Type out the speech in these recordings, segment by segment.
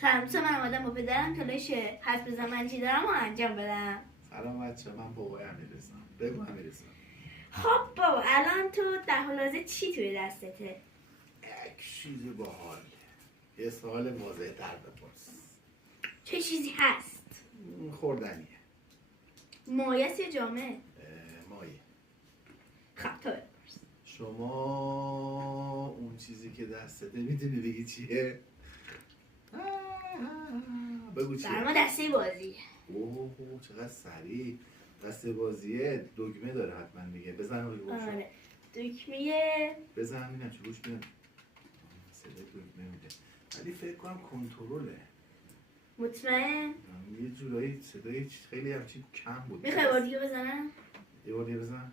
سلام دوستان، من اومدم با پدرم تلاش حذف زمنجی دارم و انجام بدم. سلام بچه، من بابای امیررضا. بگو امیررضا. خب بابا، الان تو در حال حاضر چی توی دستته؟ یک چیز باحال. یه سوال واضح تر بپرس. چه چیزی هست؟ خوردنیه. مایه یا جامعه؟ مایه. خب تو بپرس. شما اون چیزی که دستته میدونی بگی چیه؟ بگو چیه؟ در ما دسته بازی. اوه چقدر سریع. دسته بازیه دگمه داره حتما دیگه. بزن روی گوشو. آره، دکمه. بزن ببینم چه گوش میدم. صدای دگمه میده. ولی فکر کنم کنترله. مطمئن؟ یه جورایی صدای خیلی همچین کم بود. میخوای بار دیگه بزنم؟ یه بار دیگه بزن. نه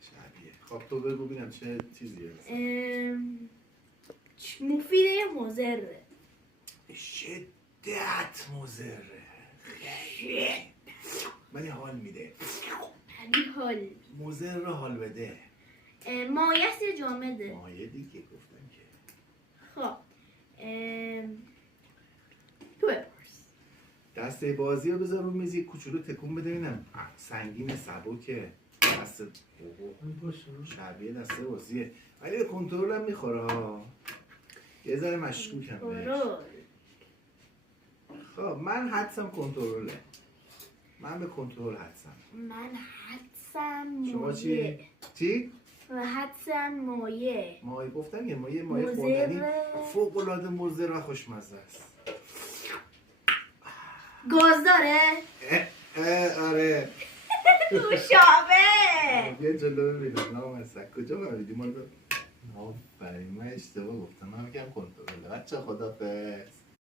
شبیه. خب تو بگو ببینم چه چیزیه. مفیده یا مضره؟ شدت مضره. ولی حال میده. ولی حال مضر حال بده. مایه یا جامده؟ مایه دیگه گفتم که. خب تو بپرس. دسته بازی رو بذار رو میز یه کوچولو تکون بده ببینم. سنگین سبکه. دست شبیه دسته بازیه. ولی به کنترل هم میخوره ها. یه ذره مشکوکم بهش. خب من حدسم کنترله. من به کنترل حدسم. من حدسم شما مایه. چی؟ و حدسم مایه. مایه گفتم یه مایه مضر. خوردنی فوق العاده مضر و خوشمزه است. گاز داره؟ آره. نوشابه. بیا جلو ببینم نامرسک کجا فهمیدی ما رو؟ آفرین من اشتباه گفتم. من میگم کنترله. بچه خدافظ.